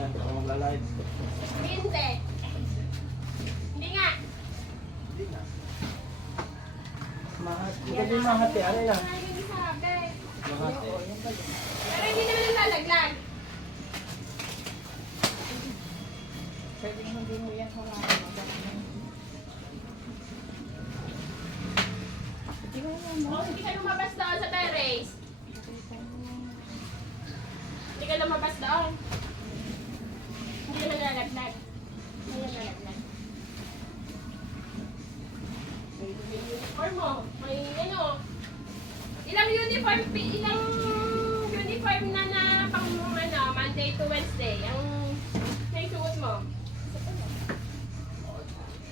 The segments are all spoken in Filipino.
Yan, ako magla-live. Hindi. Hindi nga. Hindi na. Hindi ka din mahati. Ano lang? Hindi sabi. Mahati. Pero hindi naman naglalaglag. Pwede hindi mo yan hawakan. Oh, hindi ka lumabas doon sa terrace. Hindi ka lumabas doon. Hindi naman naglalaglag. Hindi naman naglalaglag. May uniform mo. May ano. Ilang uniform na pang ano, Monday to Wednesday. Ang naisuot mo.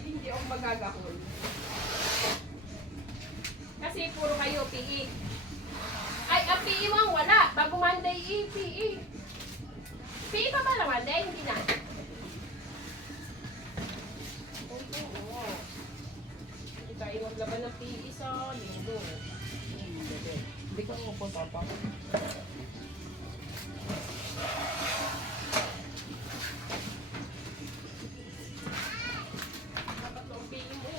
Hindi ako magagahol. Kasi puro kayo PE. Ay, ang PE mo ang wala. Bago Monday PE. PE pa ba na Monday? Hindi na. Oo. Hindi tayo maglaban ng PE sa linggo. Hindi ko pupunta pa. Dapat ang PE mo.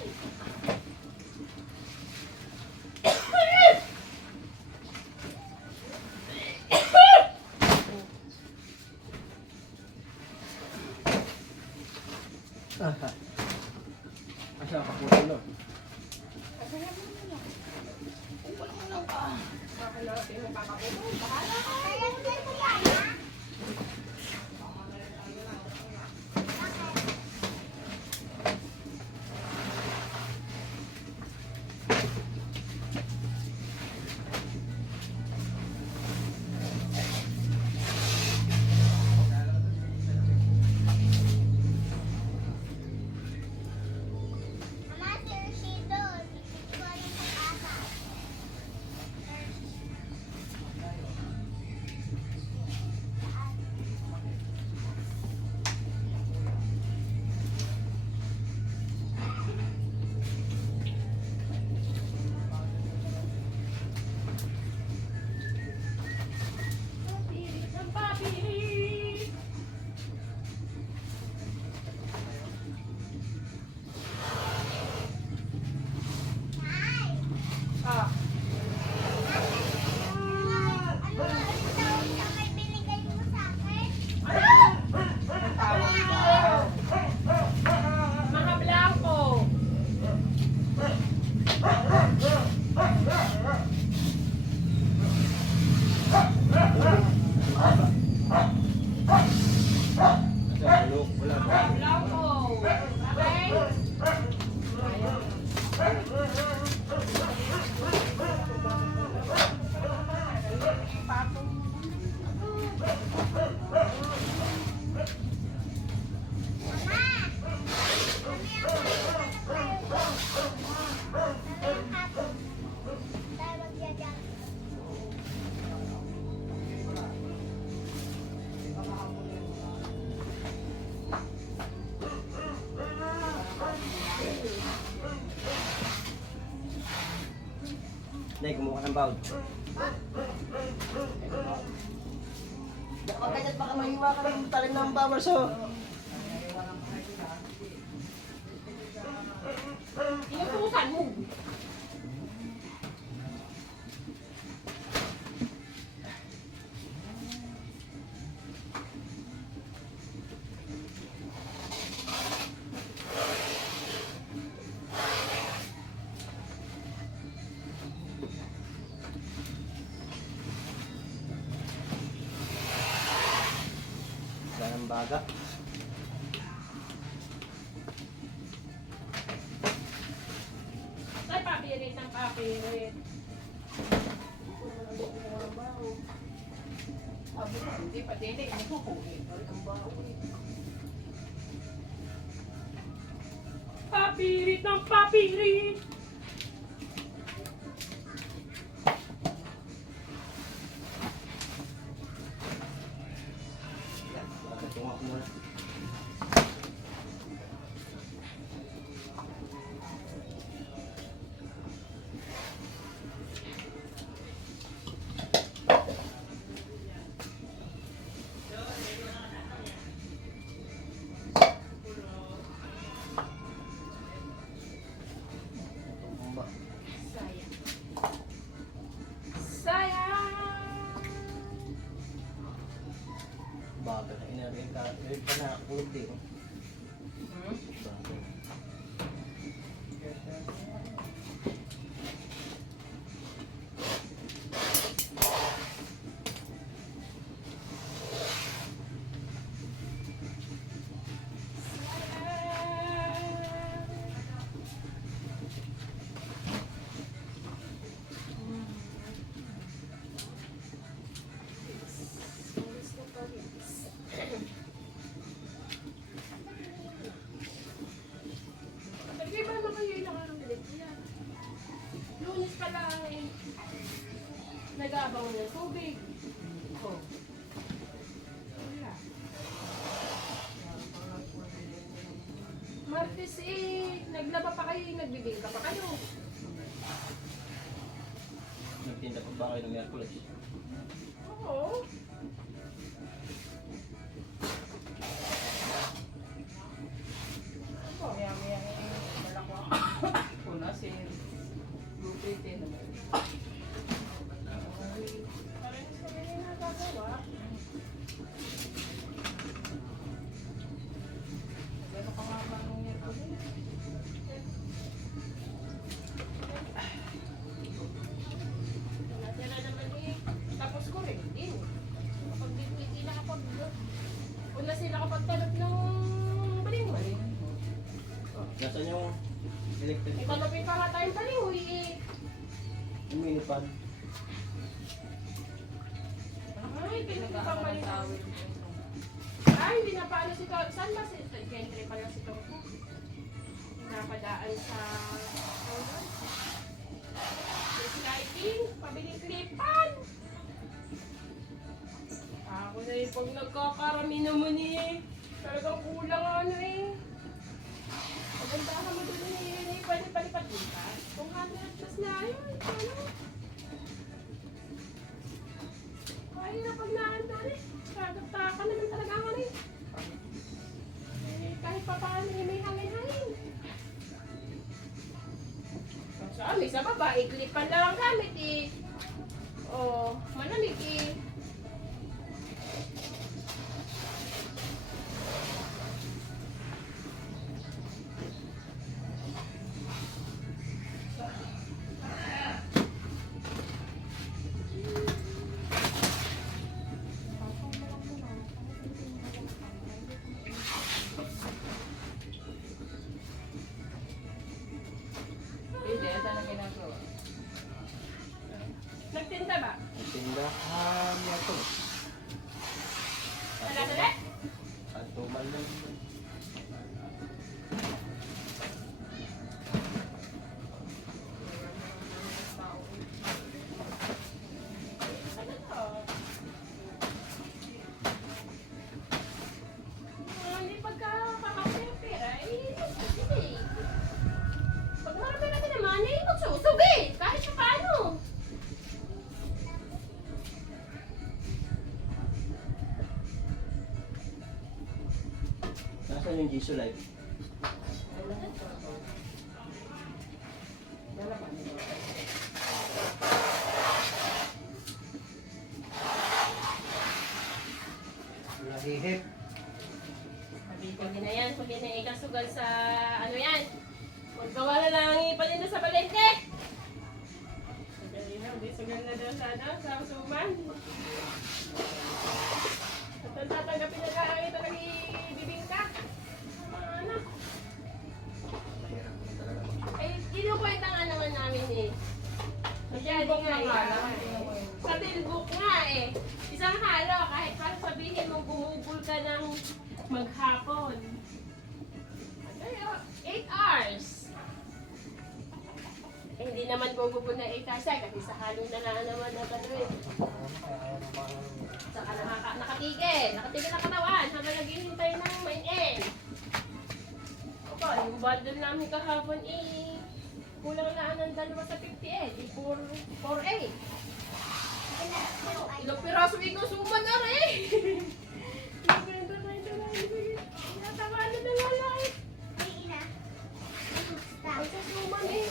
Asa ka po no? Kakalapin mo kakapulong. Bahala ka. Ang papilit. Ah. Ang tawag daw. Mga blanco. Asa bulok. Wala ba? Mga blanco. Okay? Nay, kumuha ka ng bawd. Kagad baka mahiwa ka ng talim ng bawal so. Inutusan mo. Saan ang baga? Ay, papirit ng papirit. Hindi pa din eh. Ano ko eh. Ang bawo eh. Papirit ng papirit. Tunga ko muna. bago na inarin ka. Ngayon pa na, ulog din. Hmm? Bago. Nag-iba na kayo yung nakaramdaman niya. Lunes pa lang eh. Nag-aabang ng tubig. Oh. Wala. Martes eh, naglaba pa kayo, nagbibingka pa kayo. Nagtinda pa ba kayo ng Merkulis? Oo. Maya-maya malako ako. Una si Lupite naman. Parang sa kanya nagagawa. Gano'n ka nga ba nung yan ko din? Natira naman eh. Tapos ko rin din. Kapag hindi nakapag... Una sila kapag talot ng balingoy. Nasaan yung electric? Itanopin pa nga tayong balingoy eh. Yung minipad. Ay, pinagpapang Nag-aama ng balingoy. tawid. Ay, hindi na paano si Toro. Saan ba si Gentry pala si Toro? Napadaan sa... Sliding, pabiling klipan. Ako na yung pag nagkakarami naman eh. Talagang kulang ano eh. Maganda ka mo doon eh. Pwede palipat din ka. Kung 100 plus na yun. Ano? Kaya na pag naandun eh. Kagaptakan naman talaga ako eh. Kahit pa paano eh, may hangin-hangin. Sa amin, sa baba, iklipan lang ang gamit eh. Oh, malamig eh. Hindi, ito na ginagawa. Nagtinda ba? Nagtindahan niya ito. Dala-dala? At tumal lang. Ano to? Hindi pagka kakapit yung pera, eh, magsusubi. Pag marami natin naman, eh, magsusubi. Kahit pa paano. Nasaan yung Jisoo Life? Dala ba nila? Nahihip. Pwede na yan, pwede na ikasugal sa ano yan. Kung gawa na lang ipanin na sa balente. Madali na, hindi sugal na daw sa ano, sa suman. At ang tatanggapin na lang ito nang ibibingka. Mga anak. Mahirap na talaga. Ay, kinukwenta nga naman namin eh. Masyado nga eh. Sa tilbook nga eh. Isang halo, kahit para sabihin mo gumugol ka ng maghapon. Ay, 8 hours. Eh, hindi naman gugugol na 8 hours kasi sa halo na lang naman na eh. Saka nakatigil na katawan habang naghihintay ng main end. Opo, yung bundle namin kahapon eh, kulang na ng dalawa sa 50 eh, di 4A. Ilang piraso ikaw suman na rin. Natawa na nga lang eh. Ay, sa suman eh.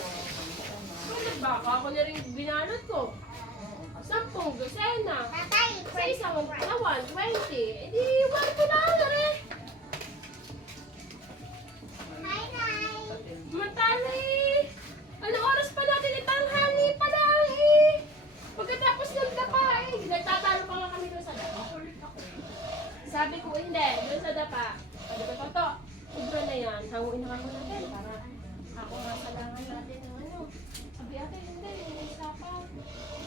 So, nagbaka ako na rin binalot ko. 10 dosena. Sa isang na 120. Eh di, 1 ko lang rin. Mantala eh. Anong oras pa natin itanghali pa lang eh. Pagkatapos ng dapa eh. Nagtatalo pa nga kami doon sa dapa. Sabi ko, hindi. Doon sa dapa. Sabi ko, Toto, ubra na yan. Hanguin na kayo natin para ako masalangan natin ng ano. Sabi ate, hindi. Hindi usapan.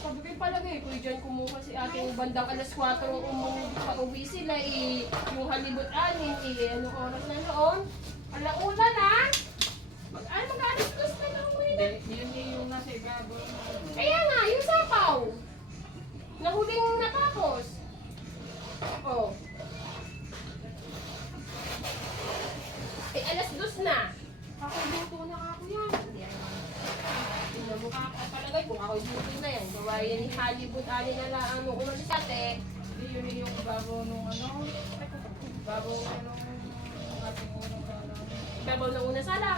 Sabi ko, palagay ko, dyan kumuha si ating bandang alas 4 pa-uwi sila eh. Yung halibot-anin eh. Anong oras na noon? Alauna na. Mag-alas 2 na lang uwi na. Yun yung nasa ibabaw. Kaya nga, yung sapaw. Nahuling natapos. Oh. Eh, alas 2 na. Ako luto na ako yan. Tingnan mo ka palagay kung ako luto na yan. Gawain ni Hollywood, ali na lang ano ko si ate. Hindi yun yung babaw nung ano. Babaw nung ating unang kalang. Babaw na una sala.